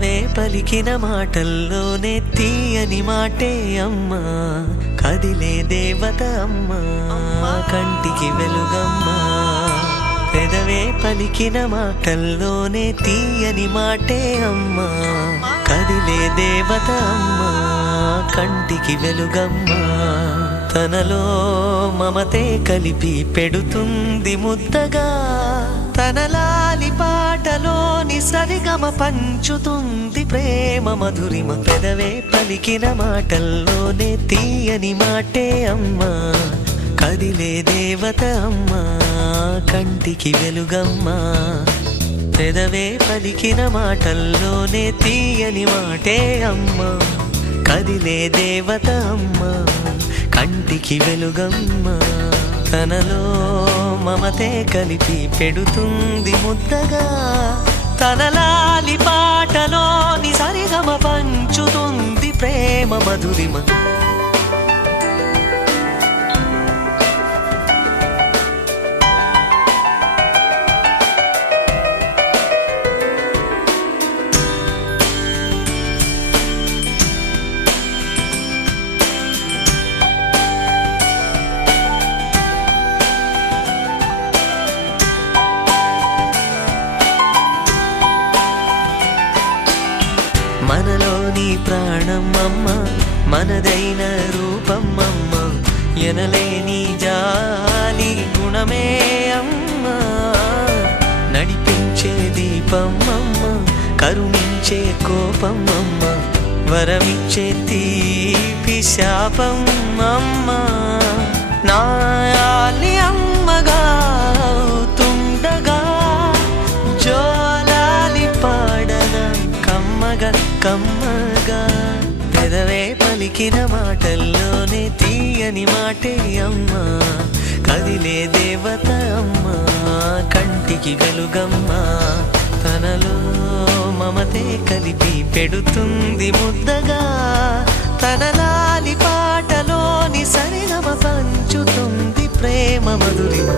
పెదవే పలికిన మాటల్లోనే తీయని మాటే అమ్మా, కదిలే దేవత అమ్మా, కంటికి వెలుగమ్మా. పెదవే పలికిన మాటల్లోనే తీయని మాటే అమ్మా, కదిలే దేవత అమ్మా, కంటికి వెలుగమ్మా. తనలో మమతే కలిపి పెడుతుంది ముద్దగా, తన లాలి పాటలోని సరిగమ పంచుతుంది ప్రేమ మధురిమ. పెదవే పలికిన మాటల్లోనే తీయని మాటే అమ్మా, కదిలే దేవత అమ్మా, కంటికి వెలుగమ్మా. పెదవే పలికిన మాటల్లోనే తీయని మాటే అమ్మా, కదిలే దేవత అమ్మా, కంటికి వెలుగమ్మా. తనలో మమతే కలిపి పెడుతుంది ముద్దగా, తన లాలి పాటలోని సరిగమ పంచుతుంది ప్రేమ మధురిమ. మనలోని ప్రాణం అమ్మ, మనదైన రూపం అమ్మ, ఎనలేని జాలి గుణమే అమ్మ. నడిపించే దీపం అమ్మ, కరుణించే కోపం అమ్మ, వరమిచ్చే తీపి శాపం అమ్మ. నాయాలి అమ్మగా అవుతుండగా, జోలాలి పాడన కమ్మగా కమ్మగా. పెదవే పలికిన మాటల్లోనే తీయని మాటే అమ్మా, కదిలే దేవత అమ్మా, కంటికి వెలుగమ్మా. తనలో మమతే కలిపి పెడుతుంది ముద్దగా, తన లాలి పాటలోని సరిగమ పంచుతుంది ప్రేమ మధురిమ.